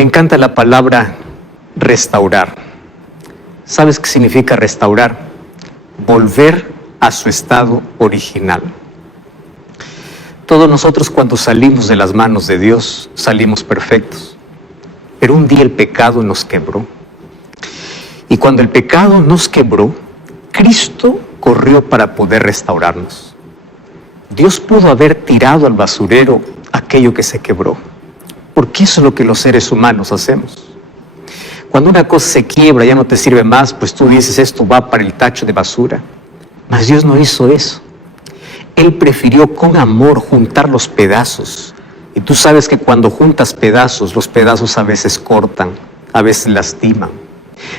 Me encanta la palabra restaurar. ¿Sabes qué significa restaurar? Volver a su estado original. Todos nosotros, cuando salimos de las manos de Dios, salimos perfectos. Pero un día el pecado nos quebró. Y cuando el pecado nos quebró, Cristo corrió para poder restaurarnos. Dios pudo haber tirado al basurero aquello que se quebró, porque eso es lo que los seres humanos hacemos. Cuando una cosa se quiebra, ya no te sirve más, pues tú dices, esto va para el tacho de basura. Mas Dios no hizo eso. Él prefirió con amor juntar los pedazos. Y tú sabes que cuando juntas pedazos, los pedazos a veces cortan, a veces lastiman.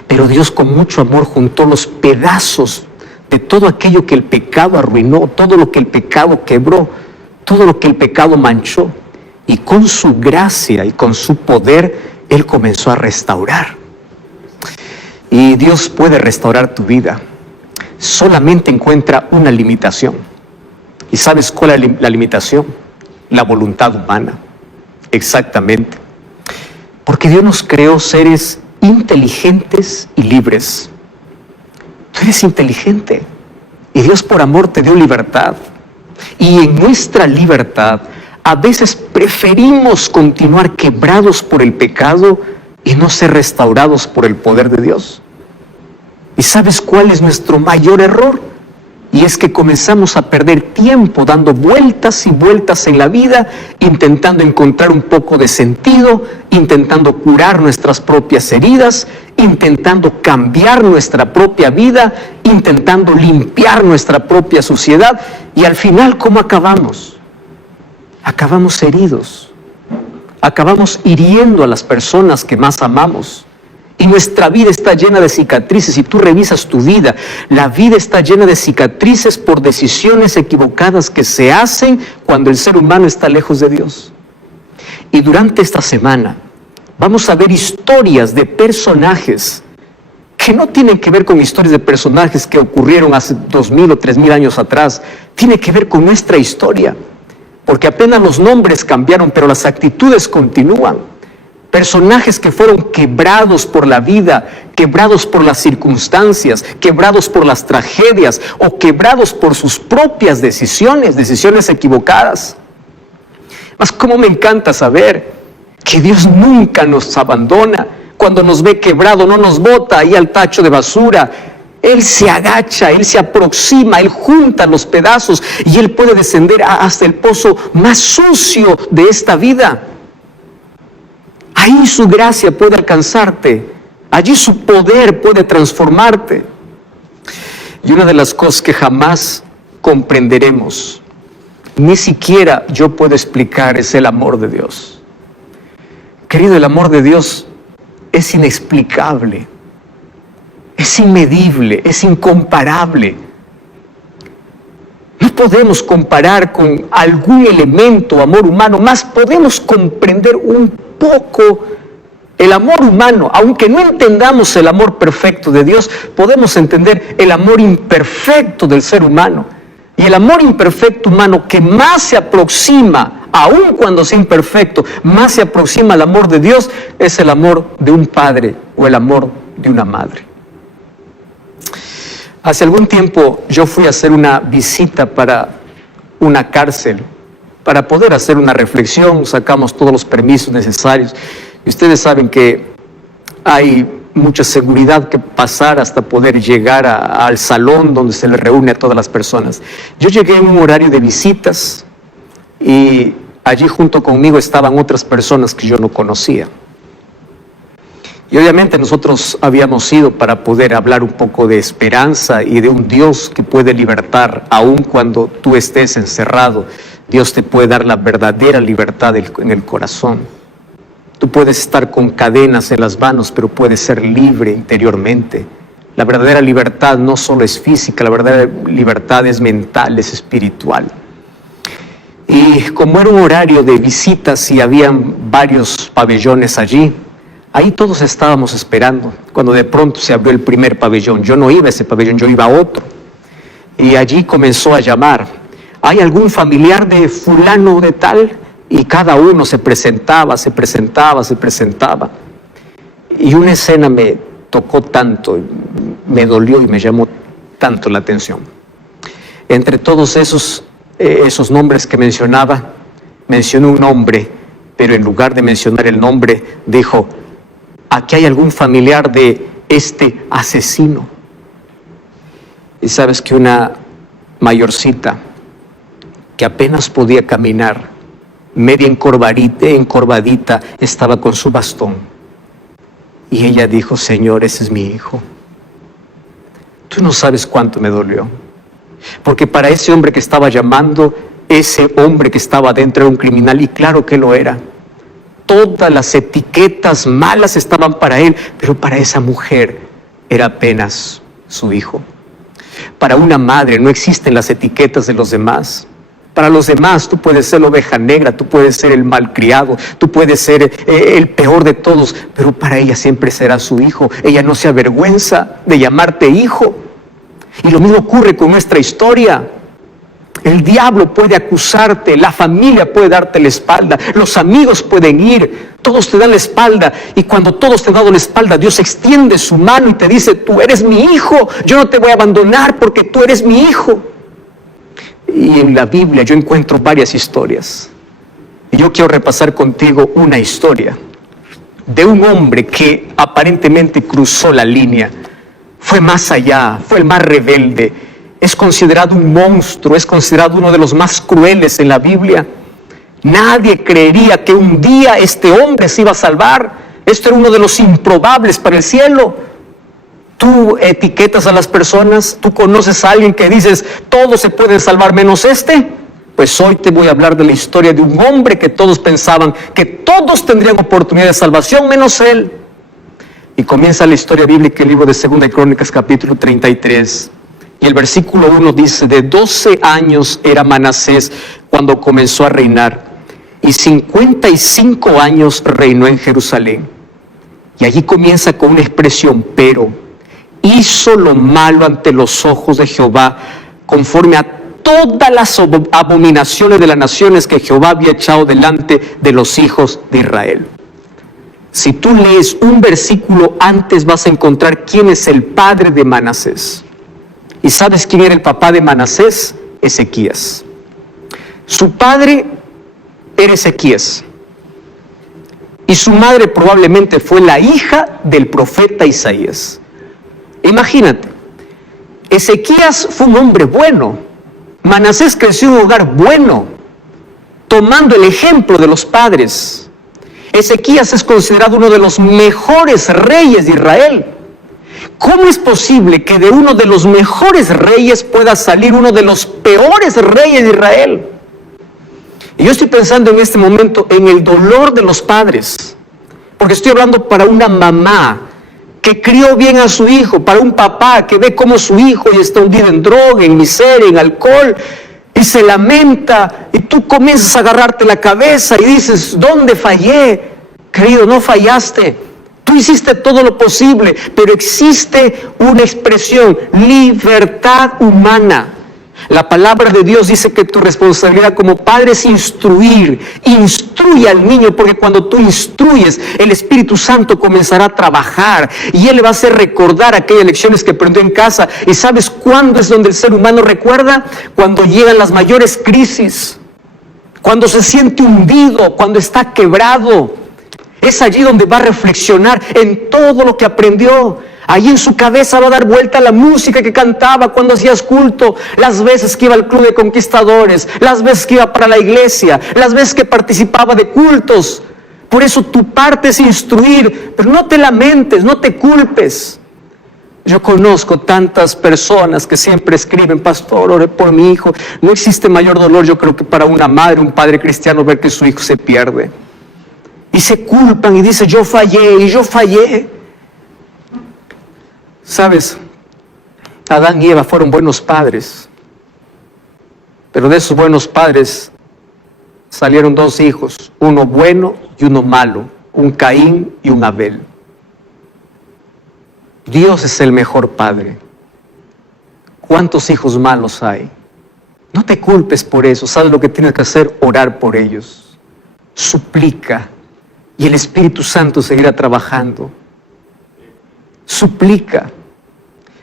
Pero Dios con mucho amor juntó los pedazos de todo aquello que el pecado arruinó, todo lo que el pecado quebró, todo lo que el pecado manchó. Y con su gracia y con su poder, Él comenzó a restaurar. Y Dios puede restaurar tu vida. Solamente encuentra una limitación. ¿Y sabes cuál es la limitación? La voluntad humana. Exactamente. Porque Dios nos creó seres inteligentes y libres. Tú eres inteligente. Y Dios por amor te dio libertad. Y en nuestra libertad, a veces preferimos continuar quebrados por el pecado y no ser restaurados por el poder de Dios. ¿Y sabes cuál es nuestro mayor error? Y es que comenzamos a perder tiempo dando vueltas y vueltas en la vida, intentando encontrar un poco de sentido, intentando curar nuestras propias heridas, intentando cambiar nuestra propia vida, intentando limpiar nuestra propia suciedad. Y al final, ¿cómo acabamos? Acabamos heridos. Acabamos hiriendo a las personas que más amamos. Y nuestra vida está llena de cicatrices. Si tú revisas tu vida, la vida está llena de cicatrices por decisiones equivocadas que se hacen cuando el ser humano está lejos de Dios. Y durante esta semana vamos a ver historias de personajes que no tienen que ver con historias de personajes que ocurrieron hace 2000 o 3000 años atrás. Tiene que ver con nuestra historia. Porque apenas los nombres cambiaron, pero las actitudes continúan. Personajes que fueron quebrados por la vida, quebrados por las circunstancias, quebrados por las tragedias o quebrados por sus propias decisiones equivocadas. Mas cómo me encanta saber que Dios nunca nos abandona. Cuando nos ve quebrado, no nos bota ahí al tacho de basura. Él se agacha, Él se aproxima, Él junta los pedazos y Él puede descender hasta el pozo más sucio de esta vida. Ahí su gracia puede alcanzarte, allí su poder puede transformarte. Y una de las cosas que jamás comprenderemos, ni siquiera yo puedo explicar, es el amor de Dios. Querido, el amor de Dios es inexplicable, es inmedible, es incomparable. No podemos comparar con algún elemento o amor humano, más podemos comprender un poco el amor humano. Aunque no entendamos el amor perfecto de Dios, podemos entender el amor imperfecto del ser humano. Y el amor imperfecto humano que más se aproxima, aun cuando sea imperfecto, más se aproxima al amor de Dios, es el amor de un padre o el amor de una madre. Hace algún tiempo yo fui a hacer una visita para una cárcel, para poder hacer una reflexión. Sacamos todos los permisos necesarios. Y ustedes saben que hay mucha seguridad que pasar hasta poder llegar al salón donde se le reúne a todas las personas. Yo llegué en un horario de visitas y allí junto conmigo estaban otras personas que yo no conocía. Y obviamente nosotros habíamos ido para poder hablar un poco de esperanza y de un Dios que puede libertar, aun cuando tú estés encerrado. Dios te puede dar la verdadera libertad en el corazón. Tú puedes estar con cadenas en las manos, pero puedes ser libre interiormente. La verdadera libertad no solo es física, la verdadera libertad es mental, es espiritual. Y como era un horario de visitas y habían varios pabellones allí, ahí todos estábamos esperando, cuando de pronto se abrió el primer pabellón. Yo no iba a ese pabellón, yo iba a otro. Y allí comenzó a llamar: ¿hay algún familiar de fulano de tal? y cada uno se presentaba. Y una escena me tocó tanto, me dolió y me llamó tanto la atención. Entre todos esos nombres que mencionaba, mencionó un nombre, pero en lugar de mencionar el nombre, dijo: aquí hay algún familiar de este asesino. Y sabes que una mayorcita que apenas podía caminar, media encorvadita, estaba con su bastón. Y ella dijo: Señor, ese es mi hijo. Tú no sabes cuánto me dolió. Porque para ese hombre que estaba llamando, ese hombre que estaba dentro era un criminal, y claro que lo era. Todas las etiquetas malas estaban para él, pero para esa mujer era apenas su hijo. Para una madre no existen las etiquetas de los demás. Para los demás tú puedes ser la oveja negra, tú puedes ser el malcriado, tú puedes ser el peor de todos, pero para ella siempre será su hijo. Ella no se avergüenza de llamarte hijo. Y lo mismo ocurre con nuestra historia. El diablo puede acusarte, la familia puede darte la espalda, los amigos pueden ir, todos te dan la espalda, y cuando todos te han dado la espalda, Dios extiende su mano y te dice: tú eres mi hijo, yo no te voy a abandonar porque tú eres mi hijo. Y en la Biblia yo encuentro varias historias, y yo quiero repasar contigo una historia de un hombre que aparentemente cruzó la línea, fue más allá, fue el más rebelde. Es considerado un monstruo, es considerado uno de los más crueles en la Biblia. Nadie creería que un día este hombre se iba a salvar. Esto era uno de los improbables para el cielo. Tú etiquetas a las personas, tú conoces a alguien que dices: todos se pueden salvar menos este. Pues hoy te voy a hablar de la historia de un hombre que todos pensaban que todos tendrían oportunidad de salvación menos él. Y comienza la historia bíblica, el libro de 2 Crónicas, capítulo 33. Y el versículo 1 dice: de 12 años era Manasés cuando comenzó a reinar, y 55 años reinó en Jerusalén. Y allí comienza con una expresión: pero hizo lo malo ante los ojos de Jehová, conforme a todas las abominaciones de las naciones que Jehová había echado delante de los hijos de Israel. Si tú lees un versículo antes, vas a encontrar quién es el padre de Manasés. ¿Y sabes quién era el papá de Manasés? Ezequías. Su padre era Ezequías. Y su madre probablemente fue la hija del profeta Isaías. Imagínate, Ezequías fue un hombre bueno. Manasés creció en un hogar bueno, tomando el ejemplo de los padres. Ezequías es considerado uno de los mejores reyes de Israel. ¿Cómo es posible que de uno de los mejores reyes pueda salir uno de los peores reyes de Israel? Y yo estoy pensando en este momento en el dolor de los padres, porque estoy hablando para una mamá que crió bien a su hijo, para un papá que ve cómo su hijo ya está hundido en droga, en miseria, en alcohol, y se lamenta, y tú comienzas a agarrarte la cabeza y dices: ¿dónde fallé? Querido, no fallaste. Tú hiciste todo lo posible, pero existe una expresión: libertad humana. La palabra de Dios dice que tu responsabilidad como padre es instruir. Instruye al niño, porque cuando tú instruyes, el Espíritu Santo comenzará a trabajar y Él le va a hacer recordar aquellas lecciones que aprendió en casa. ¿Y sabes cuándo es donde el ser humano recuerda? Cuando llegan las mayores crisis, cuando se siente hundido, cuando está quebrado. Es allí donde va a reflexionar en todo lo que aprendió. Allí en su cabeza va a dar vuelta la música que cantaba cuando hacías culto, las veces que iba al club de conquistadores, las veces que iba para la iglesia, las veces que participaba de cultos. Por eso tu parte es instruir, pero no te lamentes, no te culpes. Yo conozco tantas personas que siempre escriben: pastor, ore por mi hijo. No existe mayor dolor, yo creo, que para una madre, un padre cristiano, ver que su hijo se pierde. Y se culpan y dicen: yo fallé y yo fallé. ¿Sabes? Adán y Eva fueron buenos padres, pero de esos buenos padres salieron dos hijos, uno bueno y uno malo, un Caín y un Abel. Dios es el mejor padre. ¿Cuántos hijos malos hay? No te culpes por eso. ¿Sabes lo que tienes que hacer? Orar por ellos. suplica y el Espíritu Santo seguirá trabajando. Suplica.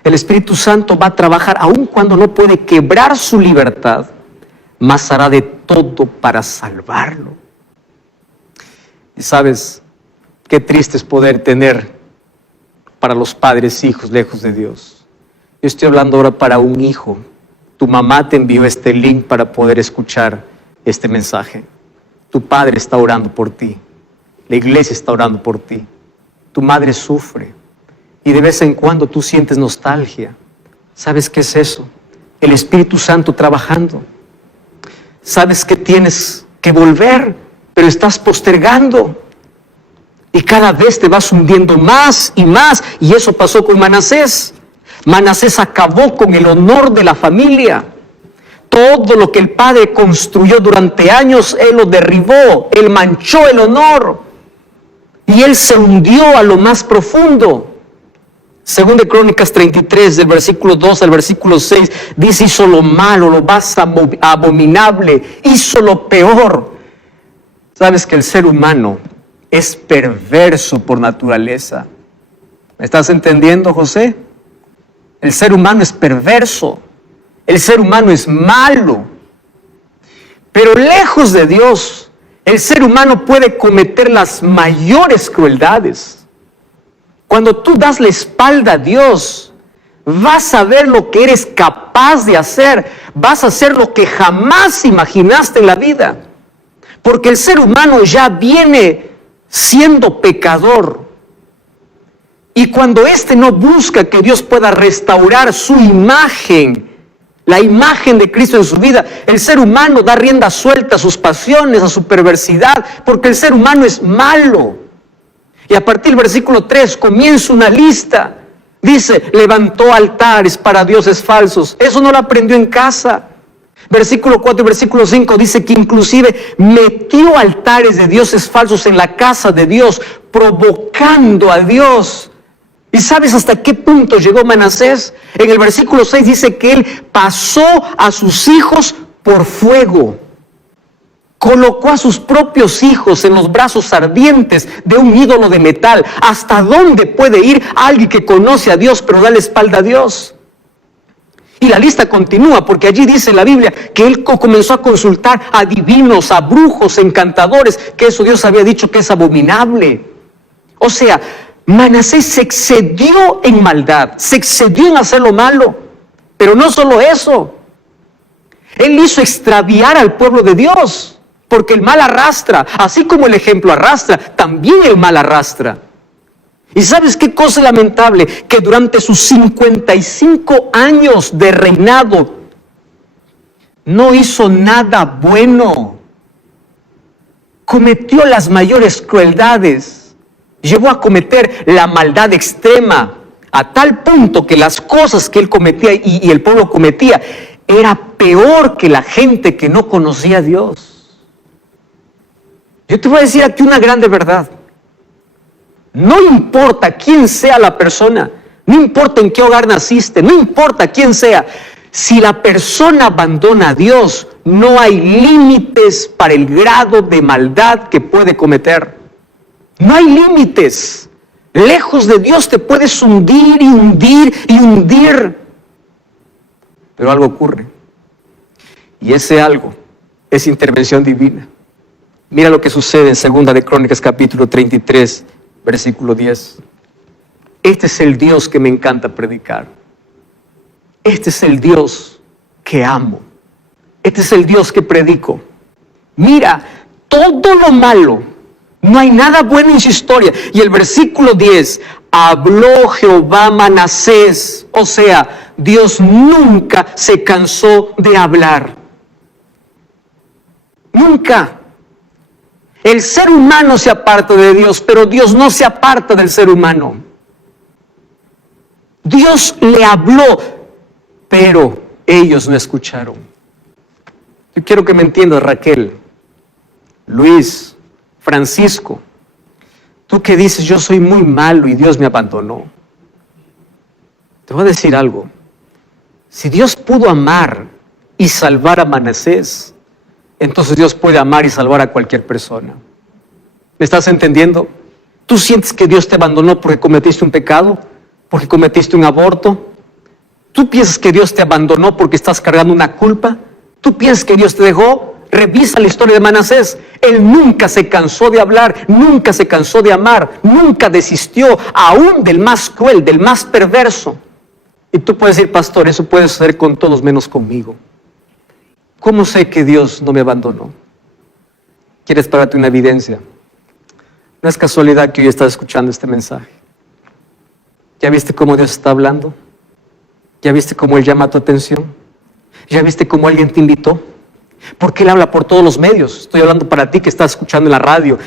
El Espíritu Santo va a trabajar aun cuando no puede quebrar su libertad, mas hará de todo para salvarlo. Y sabes, qué triste es poder tener para los padres hijos lejos de Dios. Yo estoy hablando ahora para un hijo. Tu mamá te envió este link para poder escuchar este mensaje. Tu padre está orando por ti. La iglesia está orando por ti. Tu madre sufre. Y de vez en cuando tú sientes nostalgia. ¿Sabes qué es eso? El Espíritu Santo trabajando. Sabes que tienes que volver, pero estás postergando. Y cada vez te vas hundiendo más y más. Y eso pasó con Manasés. Manasés acabó con el honor de la familia. Todo lo que el padre construyó durante años, él lo derribó. Él manchó el honor. Y él se hundió a lo más profundo. Según de Crónicas 33, del versículo 2 al versículo 6, dice: hizo lo malo, lo más abominable, hizo lo peor. Sabes que el ser humano es perverso por naturaleza. ¿Me estás entendiendo, José? El ser humano es perverso. El ser humano es malo. Pero lejos de Dios, el ser humano puede cometer las mayores crueldades. Cuando tú das la espalda a Dios, vas a ver lo que eres capaz de hacer. Vas a hacer lo que jamás imaginaste en la vida. Porque el ser humano ya viene siendo pecador. Y cuando éste no busca que Dios pueda restaurar su imagen, la imagen de Cristo en su vida, el ser humano da rienda suelta a sus pasiones, a su perversidad, porque el ser humano es malo. Y a partir del versículo 3 comienza una lista. Dice: levantó altares para dioses falsos. Eso no lo aprendió en casa. Versículo 4 y versículo 5 dice que inclusive metió altares de dioses falsos en la casa de Dios, provocando a Dios. ¿Y sabes hasta qué punto llegó Manasés? En el versículo 6 dice que él pasó a sus hijos por fuego. Colocó a sus propios hijos en los brazos ardientes de un ídolo de metal. ¿Hasta dónde puede ir alguien que conoce a Dios pero da la espalda a Dios? Y la lista continúa, porque allí dice la Biblia que él comenzó a consultar a adivinos, a brujos, encantadores, que eso Dios había dicho que es abominable. O sea, Manasés se excedió en maldad, se excedió en hacer lo malo. Pero no solo eso, él hizo extraviar al pueblo de Dios. Porque el mal arrastra, así como el ejemplo arrastra, también el mal arrastra. ¿Y sabes qué cosa lamentable? Que durante sus 55 años de reinado no hizo nada bueno. Cometió las mayores crueldades. Llegó a cometer la maldad extrema, a tal punto que las cosas que él cometía y el pueblo cometía era peor que la gente que no conocía a Dios. Yo te voy a decir aquí una grande verdad. No importa quién sea la persona, no importa en qué hogar naciste, no importa quién sea, si la persona abandona a Dios, no hay límites para el grado de maldad que puede cometer. No hay límites. Lejos de Dios te puedes hundir y hundir y hundir. Pero algo ocurre. Y ese algo es intervención divina. Mira lo que sucede en 2 de Crónicas capítulo 33, versículo 10. Este es el Dios que me encanta predicar. Este es el Dios que amo. Este es el Dios que predico. Mira, todo lo malo, no hay nada bueno en su historia. Y el versículo 10, habló Jehová a Manasés. O sea, Dios nunca se cansó de hablar. Nunca. El ser humano se aparta de Dios, pero Dios no se aparta del ser humano. Dios le habló, pero ellos no escucharon. Yo quiero que me entiendas, Raquel, Luis, Francisco. Tú que dices, yo soy muy malo y Dios me abandonó. Te voy a decir algo. Si Dios pudo amar y salvar a Manasés, entonces Dios puede amar y salvar a cualquier persona. ¿Me estás entendiendo? ¿Tú sientes que Dios te abandonó porque cometiste un pecado? ¿Porque cometiste un aborto? ¿Tú piensas que Dios te abandonó porque estás cargando una culpa? ¿Tú piensas que Dios te dejó? Revisa la historia de Manasés. Él nunca se cansó de hablar, nunca se cansó de amar, nunca desistió, aún del más cruel, del más perverso. Y tú puedes decir, pastor, eso puede suceder con todos menos conmigo. ¿Cómo sé que Dios no me abandonó? ¿Quieres pagarte una evidencia? No es casualidad que hoy estás escuchando este mensaje. ¿Ya viste cómo Dios está hablando? ¿Ya viste cómo Él llama tu atención? ¿Ya viste cómo alguien te invitó? Porque Él habla por todos los medios. Estoy hablando para ti que estás escuchando en la radio.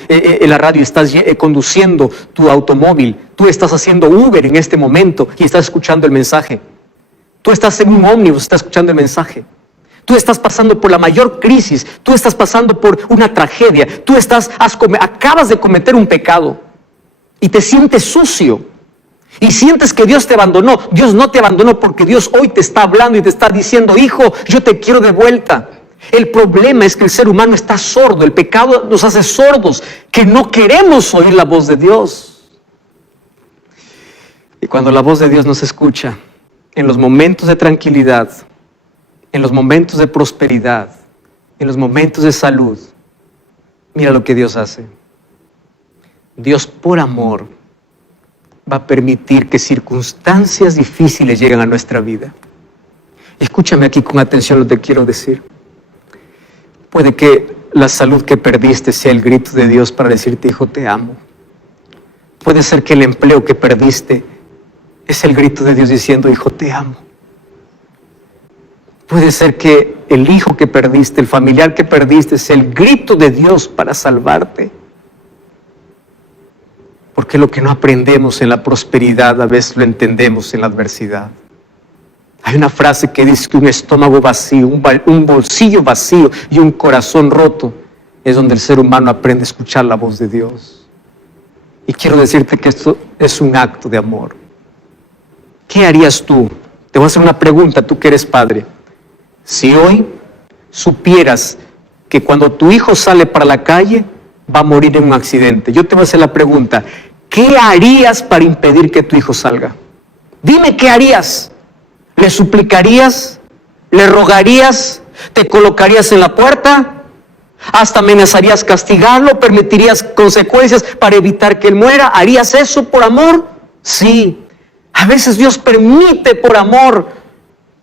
Estás conduciendo tu automóvil. Tú estás haciendo Uber en este momento y estás escuchando el mensaje. Tú estás en un ómnibus, estás escuchando el mensaje. Tú estás pasando por la mayor crisis. Tú estás pasando por una tragedia. Tú acabas de cometer un pecado y te sientes sucio. Y sientes que Dios te abandonó. Dios no te abandonó porque Dios hoy te está hablando y te está diciendo, hijo, yo te quiero de vuelta. El problema es que el ser humano está sordo. El pecado nos hace sordos, que no queremos oír la voz de Dios. Y cuando la voz de Dios nos escucha, en los momentos de tranquilidad, en los momentos de prosperidad, en los momentos de salud, mira lo que Dios hace. Dios, por amor, va a permitir que circunstancias difíciles lleguen a nuestra vida. Escúchame aquí con atención lo que quiero decir. Puede que la salud que perdiste sea el grito de Dios para decirte, hijo, te amo. Puede ser que el empleo que perdiste es el grito de Dios diciendo, hijo, te amo. Puede ser que el hijo que perdiste, el familiar que perdiste, es el grito de Dios para salvarte. Porque lo que no aprendemos en la prosperidad, a veces lo entendemos en la adversidad. Hay una frase que dice que un estómago vacío, un bolsillo vacío y un corazón roto es donde el ser humano aprende a escuchar la voz de Dios. Y quiero decirte que esto es un acto de amor. ¿Qué harías tú? Te voy a hacer una pregunta, tú que eres padre. Si hoy supieras que cuando tu hijo sale para la calle va a morir en un accidente, yo te voy a hacer la pregunta, ¿qué harías para impedir que tu hijo salga? Dime qué harías. ¿Le suplicarías? ¿Le rogarías? ¿Te colocarías en la puerta? ¿Hasta amenazarías castigarlo? ¿Permitirías consecuencias para evitar que él muera? ¿Harías eso por amor? Sí. A veces Dios permite por amor,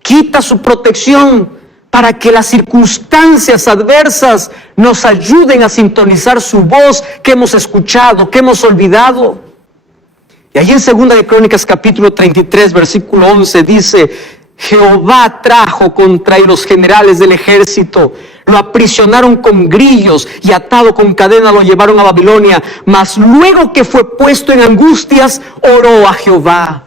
quita su protección para que las circunstancias adversas nos ayuden a sintonizar su voz que hemos escuchado, que hemos olvidado. Y ahí en 2 de Crónicas capítulo 33 versículo 11 dice, Jehová trajo contra los generales del ejército, lo aprisionaron con grillos y atado con cadena lo llevaron a Babilonia, mas luego que fue puesto en angustias, oró a Jehová.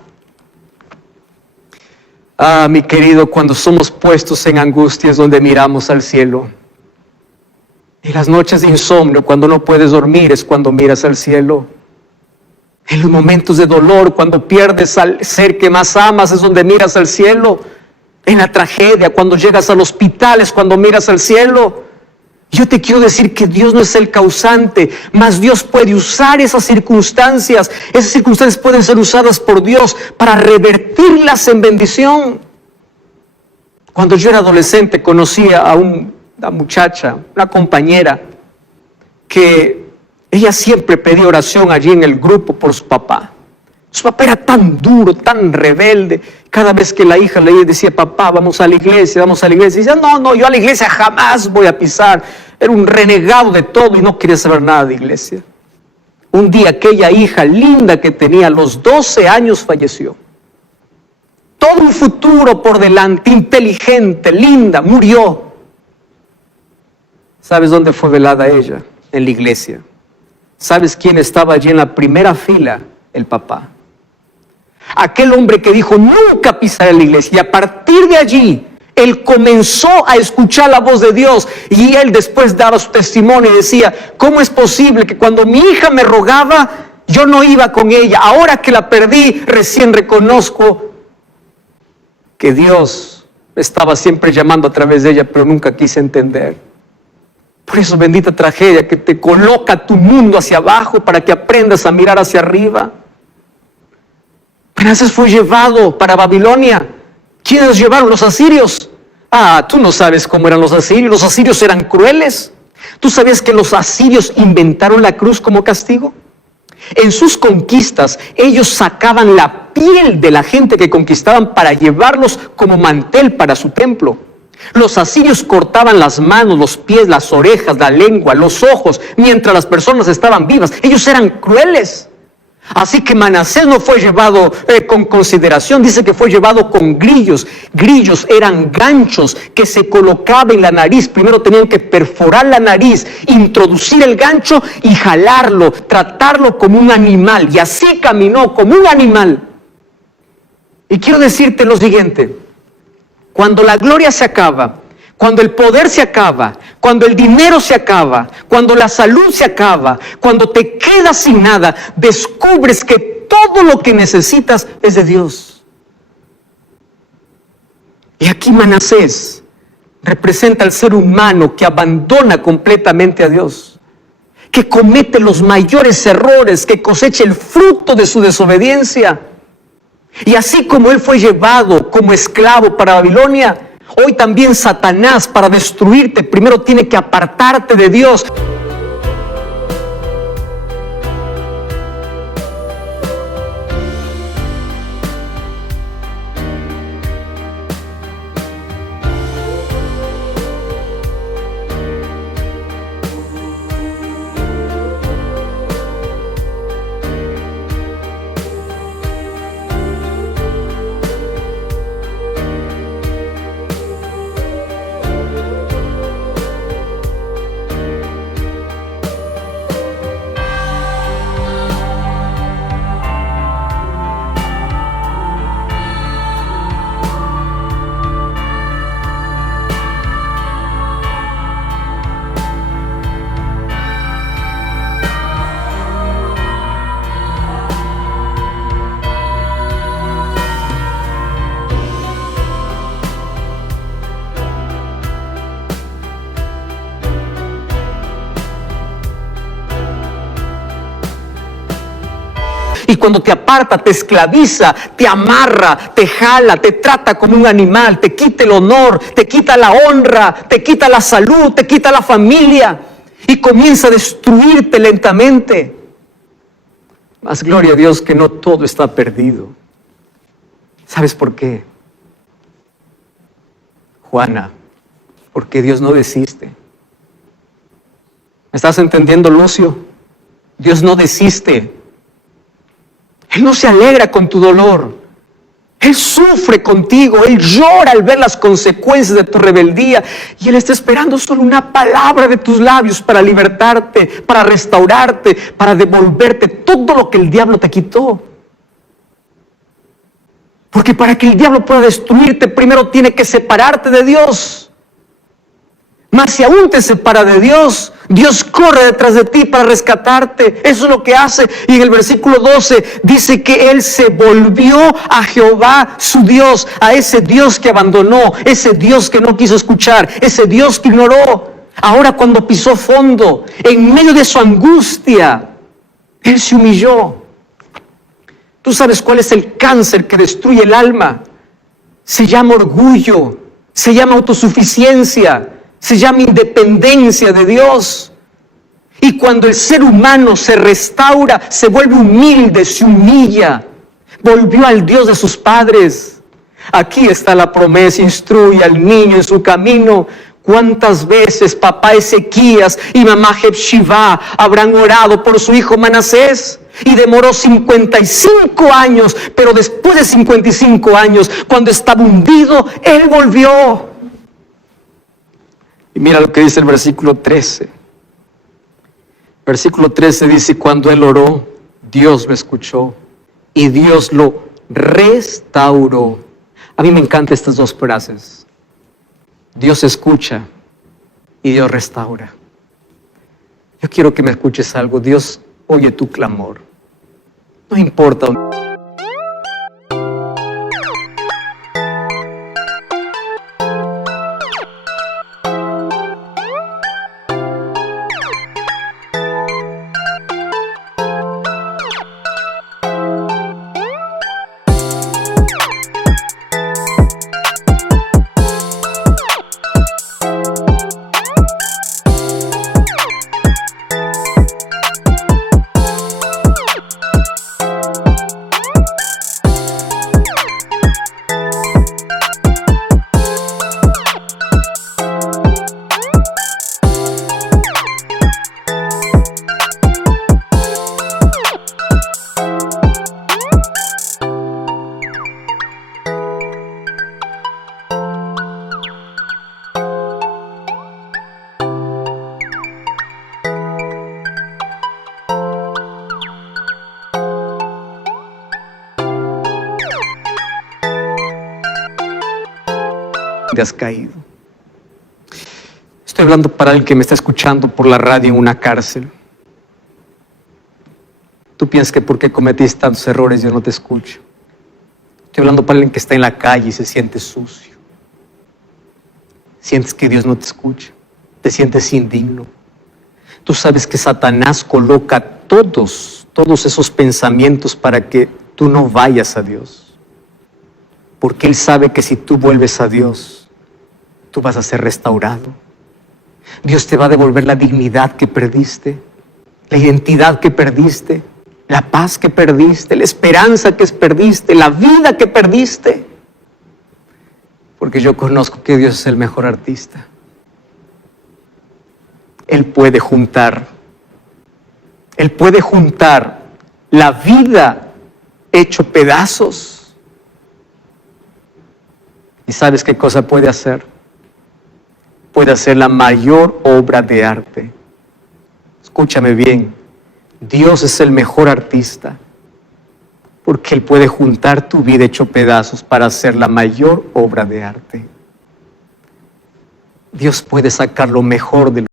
Ah, mi querido, cuando somos puestos en angustias donde miramos al cielo. En las noches de insomnio, cuando no puedes dormir, es cuando miras al cielo. En los momentos de dolor, cuando pierdes al ser que más amas, es donde miras al cielo. En la tragedia, cuando llegas al hospital, es cuando miras al cielo. Yo te quiero decir que Dios no es el causante, mas Dios puede usar esas circunstancias. Esas circunstancias pueden ser usadas por Dios para revertirlas en bendición. Cuando yo era adolescente, conocí a una muchacha, una compañera, que ella siempre pedía oración allí en el grupo por su papá. Su papá era tan duro, tan rebelde. Cada vez que la hija le decía, papá, vamos a la iglesia, vamos a la iglesia. Y decía, no, yo a la iglesia jamás voy a pisar. Era un renegado de todo y no quería saber nada de iglesia. Un día aquella hija linda que tenía a los 12 años falleció. Todo un futuro por delante, inteligente, linda, murió. ¿Sabes dónde fue velada ella? En la iglesia. ¿Sabes quién estaba allí en la primera fila? El papá. Aquel hombre que dijo, nunca pisaré la iglesia. Y a partir de allí, él comenzó a escuchar la voz de Dios. Y él después daba su testimonio y decía, ¿cómo es posible que cuando mi hija me rogaba, yo no iba con ella? Ahora que la perdí, recién reconozco que Dios estaba siempre llamando a través de ella, pero nunca quise entender. Por eso, bendita tragedia que te coloca tu mundo hacia abajo para que aprendas a mirar hacia arriba. Manasés fue llevado para Babilonia. ¿Quiénes los llevaron? Los asirios. Tú no sabes cómo eran los asirios. Los asirios eran crueles. ¿Tú sabías que los asirios inventaron la cruz como castigo? En sus conquistas, ellos sacaban la piel de la gente que conquistaban para llevarlos como mantel para su templo. Los asirios cortaban las manos, los pies, las orejas, la lengua, los ojos, mientras las personas estaban vivas. Ellos eran crueles. Así que Manasés no fue llevado con consideración, dice que fue llevado con grillos. Grillos eran ganchos que se colocaban en la nariz. Primero tenían que perforar la nariz, introducir el gancho y jalarlo, tratarlo como un animal. Y así caminó como un animal. Y quiero decirte lo siguiente: cuando la gloria se acaba, cuando el poder se acaba, cuando el dinero se acaba, cuando la salud se acaba, cuando te quedas sin nada, descubres que todo lo que necesitas es de Dios. Y aquí Manasés representa al ser humano que abandona completamente a Dios, que comete los mayores errores, que cosecha el fruto de su desobediencia. Y así como él fue llevado como esclavo para Babilonia, hoy también Satanás, para destruirte, primero tiene que apartarte de Dios. Y cuando te aparta, te esclaviza, te amarra, te jala, te trata como un animal, te quita el honor, te quita la honra, te quita la salud, te quita la familia y comienza a destruirte lentamente. Mas gloria a Dios que no todo está perdido. ¿Sabes por qué? Juana, porque Dios no desiste. ¿Me estás entendiendo, Lucio? Dios no desiste. Él no se alegra con tu dolor. Él sufre contigo. Él llora al ver las consecuencias de tu rebeldía. Y Él está esperando solo una palabra de tus labios para libertarte, para restaurarte, para devolverte todo lo que el diablo te quitó. Porque para que el diablo pueda destruirte, primero tiene que separarte de Dios. Mas si aún te separa de Dios, Dios corre detrás de ti para rescatarte. Eso es lo que hace. Y en el versículo 12 dice que Él se volvió a Jehová su Dios, a ese Dios que abandonó, ese Dios que no quiso escuchar, ese Dios que ignoró. Ahora cuando pisó fondo, en medio de su angustia, Él se humilló. ¿Tú sabes cuál es el cáncer que destruye el alma? Se llama orgullo, se llama autosuficiencia, se llama independencia de Dios. Y cuando el ser humano se restaura, se vuelve humilde, se humilla, volvió al Dios de sus padres. Aquí está la promesa: instruye al niño en su camino. ¿Cuántas veces papá Ezequías y mamá Jepshivá habrán orado por su hijo Manasés? Y demoró 55 años, pero después de 55 años, cuando estaba hundido, él volvió. Y mira lo que dice el versículo 13. Versículo 13 dice: cuando él oró, Dios lo escuchó y Dios lo restauró. A mí me encantan estas dos frases. Dios escucha y Dios restaura. Yo quiero que me escuches algo. Dios oye tu clamor. No importa. te has caído. Estoy hablando para el que me está escuchando por la radio en una cárcel. Tú piensas que porque cometiste tantos errores yo no te escucho. Estoy hablando para alguien que está en la calle y se siente sucio. Sientes que Dios no te escucha. Te sientes indigno. Tú sabes que Satanás coloca todos esos pensamientos para que tú no vayas a Dios. Porque Él sabe que si tú vuelves a Dios, tú vas a ser restaurado. Dios te va a devolver la dignidad que perdiste, la identidad que perdiste, la paz que perdiste, la esperanza que perdiste, la vida que perdiste. Porque yo conozco que Dios es el mejor artista. Él puede juntar la vida hecho pedazos. ¿Y sabes qué cosa puede hacer? Puede hacer la mayor obra de arte. Escúchame bien, Dios es el mejor artista, porque Él puede juntar tu vida hecho pedazos para hacer la mayor obra de arte. Dios puede sacar lo mejor de